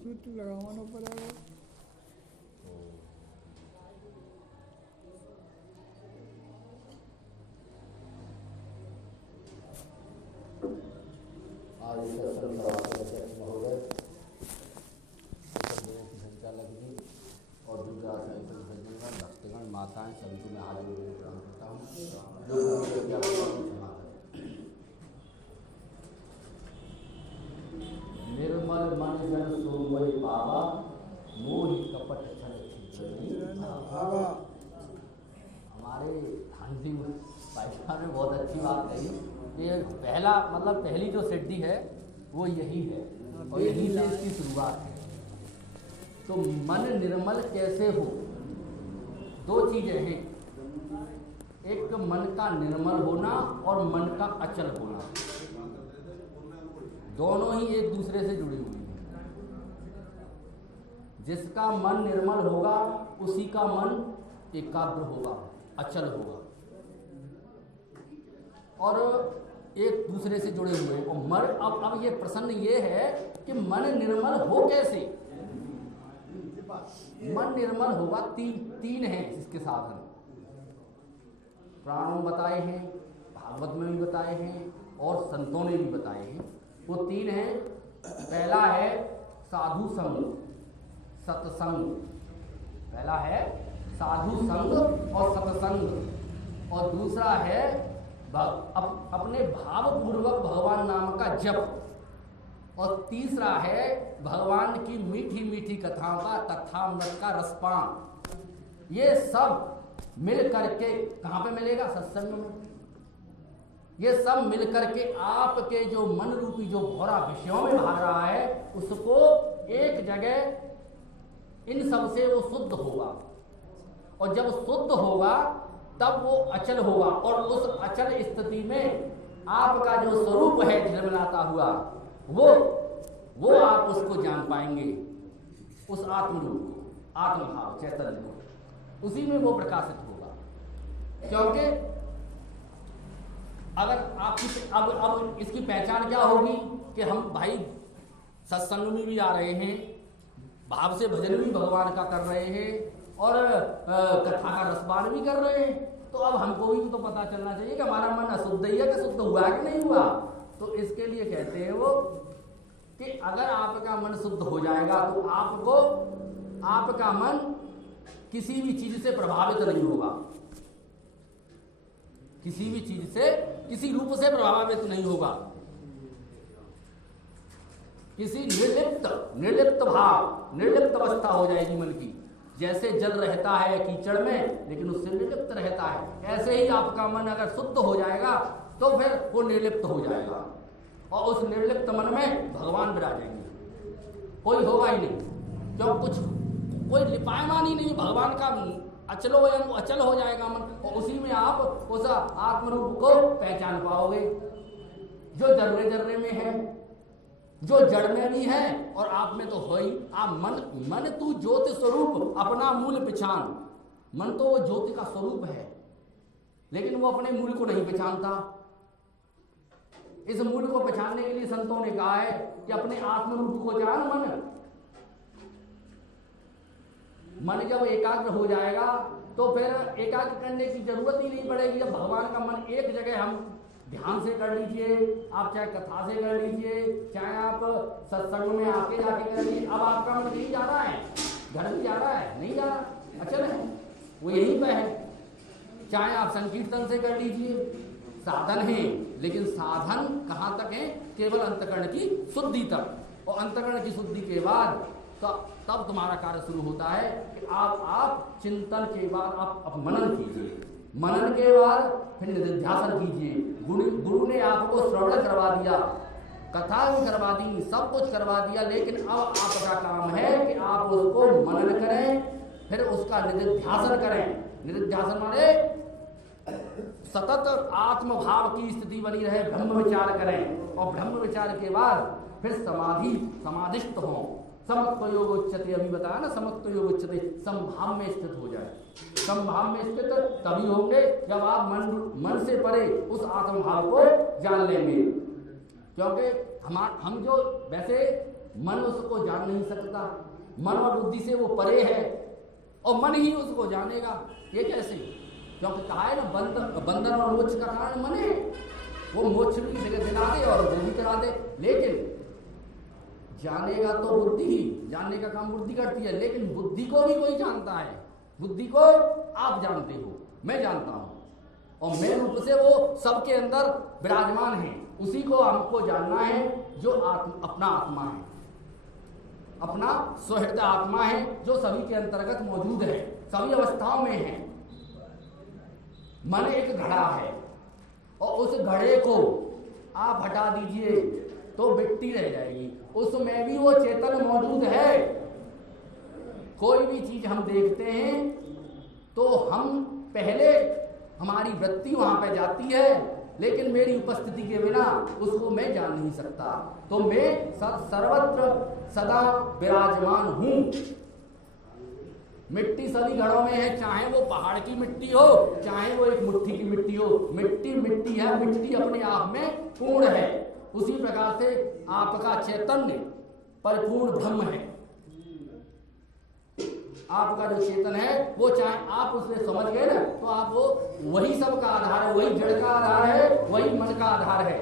सूत्र लगाना पड़ेगा। आज सत्संग महोदय संचालक जी और दूसरा भक्तगण माताएं सभी को मैं हाजिर होकर प्रणाम करता हूँ। निर्मल मन जन सोमय पावा मोहि कपट छल भावा। हमारे हांसी भाईसाहब ने बहुत अच्छी बात कही। ये पहला मतलब पहली जो सिद्धि है वो यही है और यही से इसकी शुरुआत है। तो मन निर्मल कैसे हो, दो चीजें हैं, एक मन का निर्मल होना और मन का अचल होना, दोनों ही एक दूसरे से जुड़ी हुई हैं। जिसका मन निर्मल होगा उसी का मन एकाग्र होगा, अचल होगा और एक दूसरे से जुड़े हुए। और मन अब ये प्रश्न ये है कि मन निर्मल हो कैसे। मन निर्मल होगा, तीन हैं इसके साधन। प्राणों में बताए हैं, भागवत में भी बताए हैं और संतों ने भी बताए हैं। वो तीन हैं। पहला है साधु संग, सत्संग। पहला है साधु संग और सत्संग, और दूसरा है अपने भावपूर्वक भगवान नाम का जप, और तीसरा है भगवान की मीठी मीठी कथाओं का कथामृत का रसपान। ये सब मिल करके कहाँ पे मिलेगा? सत्संग में। ये सब मिल करके आपके जो मन रूपी जो भौरा विषयों में भाग रहा है उसको एक जगह इन सब से वो शुद्ध होगा, और जब शुद्ध होगा तब वो अचल होगा, और उस अचल स्थिति में आपका जो स्वरूप है झिलमिलाता हुआ वो आप उसको जान पाएंगे, उस आत्मरूप को, आत्मभाव चैतन्य को, उसी में वो प्रकाशित होगा। क्योंकि अगर आपकी अब इसकी पहचान क्या होगी कि हम भाई सत्संग में भी आ रहे हैं, भाव से भजन भी भगवान का कर रहे हैं और कथा का रसपान भी कर रहे हैं, तो अब हमको भी तो पता चलना चाहिए कि हमारा मन अशुद्ध ही है कि शुद्ध हुआ कि नहीं हुआ। तो इसके लिए कहते हैं वो कि अगर आपका मन शुद्ध हो जाएगा तो आपका मन किसी भी चीज से प्रभावित नहीं होगा, किसी भी चीज से, किसी रूप से प्रभावित नहीं होगा। किसी निर्लिप्त भाव, निर्लिप्त अवस्था हो जाएगी मन की। जैसे जल रहता है कीचड़ में लेकिन उससे निर्लिप्त रहता है, ऐसे ही आपका मन अगर शुद्ध हो जाएगा तो फिर वो निर्लिप्त हो जाएगा, और उस निर्लिप्त मन में भगवान विराजेंगे, कोई होगा ही नहीं। क्यों? कोई लिपायमान ही नहीं, भगवान का अचल हो जाएगा मन, और उसी में आप उस आत्मरूप को पहचान पाओगे जो जर्रे जर्रे में है, जो जड़ में भी है और आप में तो हो ही। आप मन तू ज्योति स्वरूप अपना मूल पहचान। मन तो वो ज्योति का स्वरूप है, लेकिन वो अपने मूल को नहीं पहचानता। इस मूल को पहचानने के लिए संतों ने कहा है कि अपने आत्मरूप को जान। मन जब एकाग्र हो जाएगा तो फिर एकाग्र करने की जरूरत ही नहीं पड़ेगी। जब भगवान का मन एक जगह, हम ध्यान से कर लीजिए, आप चाहे कथा से कर लीजिए, चाहे आप सत्संग में आके जाके कर लीजिए, अब आपका मन नहीं जा रहा है, घर भी जा रहा है, नहीं जा रहा, अचल है, वो यहीं पे है। चाहे आप संकीर्तन से कर लीजिए, साधन है, लेकिन साधन कहाँ तक है? केवल अंतकरण की शुद्धि तक, और अंतकरण की शुद्धि के बाद तब तुम्हारा कार्य शुरू होता है कि आप चिंतन के बाद आप मनन कीजिए, मनन के बाद फिर निधिध्यासन कीजिए। गुरु ने आपको श्रवण करवा दिया, कथा भी करवा दी, सब कुछ करवा दिया, लेकिन अब आपका काम है कि आप उसको मनन करें, फिर उसका निधिध्यासन करें। निधिध्यासन माने सतत आत्मभाव की स्थिति बनी रहे, ब्रह्म विचार करें, और ब्रह्म विचार के बाद फिर समाधिस्थ हों। समत्व योग उच्चते, अभी बताया ना समत्व योग उच्चते, समभाव में स्थित हो जाए। समभाव में स्थित तभी होंगे जब आप मन से परे उस आत्मभाव को जान लेंगे। क्योंकि हम जो वैसे मन उसको जान नहीं सकता, मन और बुद्धि से वो परे है और मन ही उसको जानेगा। ये कैसे? क्योंकि कहा है ना बंधन और मोक्ष का कारण मन है। वो मोक्ष भी दिला दे और वो भी करा दे, लेकिन जानेगा तो बुद्धि ही, जानने का काम बुद्धि करती है। लेकिन बुद्धि को भी कोई जानता है, बुद्धि को आप जानते हो, मैं जानता हूं, और मैं रूप से वो सबके अंदर विराजमान है। उसी को हमको जानना है जो अपना आत्मा है, अपना स्वहृदय आत्मा है, जो सभी के अंतर्गत मौजूद है, सभी अवस्थाओं में है। मन एक घड़ा है और उस घड़े को आप हटा दीजिए तो मिट्टी रह जाएगी, उसमें भी वो चेतन मौजूद है। कोई भी चीज हम देखते हैं तो हम पहले हमारी वृत्ति वहां पे जाती है, लेकिन मेरी उपस्थिति के बिना उसको मैं जान नहीं सकता। तो मैं सर्वत्र सदा विराजमान हूं। मिट्टी सभी घड़ों में है, चाहे वो पहाड़ की मिट्टी हो, चाहे वो एक मुट्ठी की मिट्टी हो। मिट्टी मिट्टी है, मिट्टी अपने आप में पूर्ण है। उसी प्रकार से आपका चैतन्य परिपूर्ण ब्रह्म है। आपका जो चेतन है वो, चाहे आप उससे समझ गए ना, तो आप वो वही सब का आधार है, वही जड़ का आधार है, वही मन का आधार है।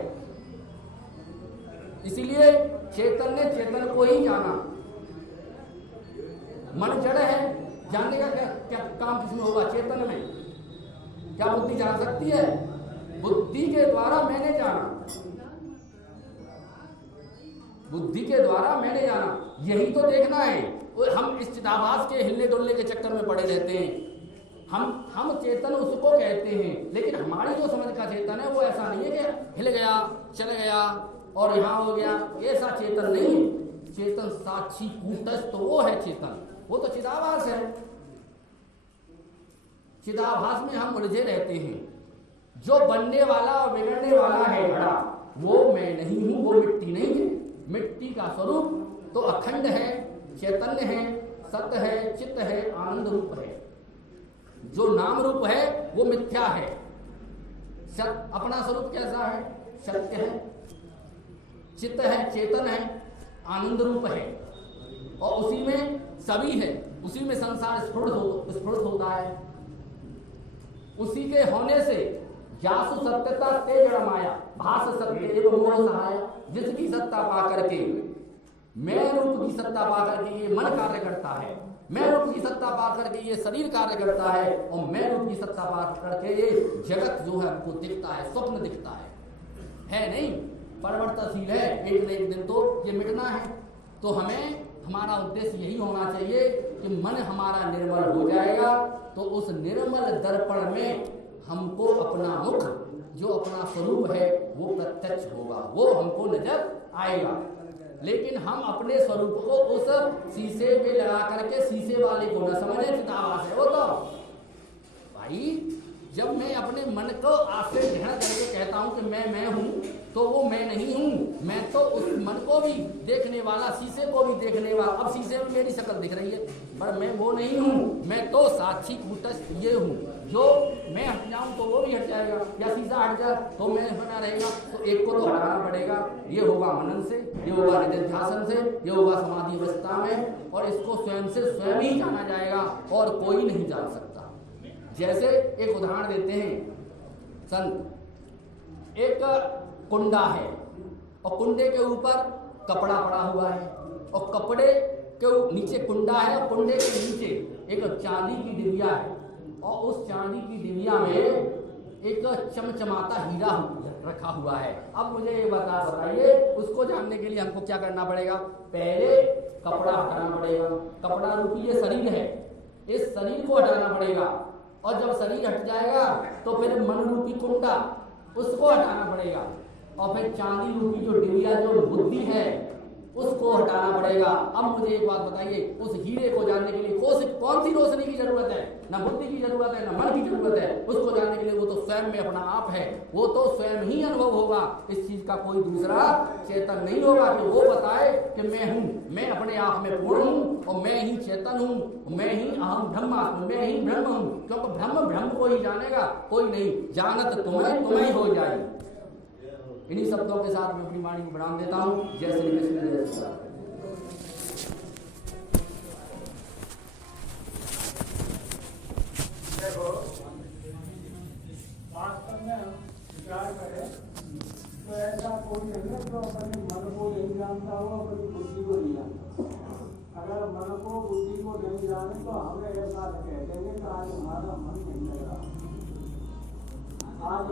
इसीलिए चेतन ने चेतन को ही जाना। मन जड़ है, जानने का क्या काम किसमें होगा? चेतन में। क्या बुद्धि जान सकती है? बुद्धि के द्वारा मैंने जाना, बुद्धि के द्वारा मैंने जाना। यही तो देखना है। हम इस चिदाभास के हिलने डुलने के चक्कर में पड़े रहते हैं। हम चेतन उसको कहते हैं, लेकिन हमारी जो समझ का चेतन है वो ऐसा नहीं है कि हिल गया, चले गया और यहाँ हो गया। ऐसा चेतन नहीं है। चेतन साक्षी कूटस्थ वो है चेतन, वो तो चिदाभास है। चिदाभास में हम उलझे रहते हैं। जो बनने वाला और बिगड़ने वाला है घड़ा, वो मैं नहीं हूं, वो मिट्टी नहीं है। मिट्टी का स्वरूप तो अखंड है, चैतन्य है, सत्य है, चित्त है, आनंद रूप है। जो नाम रूप है वो मिथ्या है। अपना स्वरूप कैसा है? सत्य है, चित्त है, चेतन है, आनंद रूप है, और उसी में सभी है। उसी में संसार स्फुरित होता है। उसी के होने से जासु सत्यता ते जड़ माया भास सत्य एवं मोह सहाय। जिसकी सत्ता पा करके, मैं रूप की सत्ता पा करके ये मन कार्य करता है, मैं रूप की सत्ता पा करके ये शरीर कार्य करता है, और मैं रूप की सत्ता पा करके ये जगत जो है हमको दिखता है, स्वप्न दिखता है नहीं, परिवर्तनशील है। एक न एक दिन तो ये मिटना है। तो हमारा उद्देश्य यही होना चाहिए कि मन हमारा निर्मल हो जाएगा, तो उस निर्मल दर्पण में हमको अपना मुख, जो अपना स्वरूप है, वो प्रत्यक्ष होगा, वो हमको नजर आएगा। लेकिन हम अपने स्वरूप को उस शीशे में लगा करके शीशे वाले को न समझे, चिदाभास है वो। तो भाई जब मैं अपने मन को आश्रय ग्रहण करके कहता हूं कि मैं हूं, तो वो मैं नहीं हूं। मैं तो उस मन को भी देखने वाला, शीशे को भी देखने वाला। अब शीशे में मेरी शक्ल दिख रही है, पर मैं वो नहीं हूं। मैं तो साक्षी कूटस्थ ये हूं। जो मैं हट जाऊं तो वो भी हट जाएगा, या शीशा हट जाए तो मैं बना रहेगा। तो एक को तो हटाना पड़ेगा। ये होगा मनन से, ये होगा निधिध्यासन से, ये होगा समाधि अवस्था में, और इसको स्वयं से स्वयं ही जाना जाएगा और कोई नहीं जान सकता। जैसे एक उदाहरण देते हैं संत। एक कुंडा है और कुंडे के ऊपर कपड़ा पड़ा हुआ है, और कपड़े के नीचे कुंडा है, और कुंडे के नीचे एक चांदी की डिबिया है, और उस चांदी की डिबिया में एक चमचमाता हीरा रखा हुआ है। अब मुझे ये बताइए, उसको जानने के लिए हमको क्या करना पड़ेगा? पहले कपड़ा हटाना पड़ेगा। कपड़ा रूपी ये शरीर है, इस शरीर को हटाना पड़ेगा, और जब शरीर हट जाएगा तो फिर मन रूपी कुंडा, उसको हटाना पड़ेगा, और फिर चांदी रूपी जो डिबिया, जो बुद्धि है, उसको हटाना पड़ेगा। अब मुझे एक बात बताइए, उस हीरे को जानने के लिए कौन सी रोशनी की जरूरत है? न बुद्धि की जरूरत है, न मन की जरूरत है। उसको जानने के लिए वो तो स्वयं में अपना आप है, वो तो स्वयं ही अनुभव होगा। इस चीज का कोई दूसरा चेतन नहीं होगा कि वो बताए कि मैं हूं, मैं अपने आप में पूर्ण हूं और मैं ही चेतन हूं, मैं ही अहम ब्रह्मास्मि, मैं ही ब्रह्म हूं। क्योंकि ब्रह्म को ही जानेगा, कोई नहीं। जानत तुम्हें हो जाए। इन्हीं शब्दों के साथ मैं अपनी वाणी को विराम देता हूँ। जय श्री कृष्ण, जय श्री राम। वास्तव में हम विचार करें तो ऐसा कोई नहीं है जो अपने मन को नहीं जानता हो, अपनी बुद्धि को नहीं जानता। अगर मन को बुद्धि को नहीं जाने तो हमें ऐसा कह देंगे कि आज हमारा मन नहीं लग रहा, आज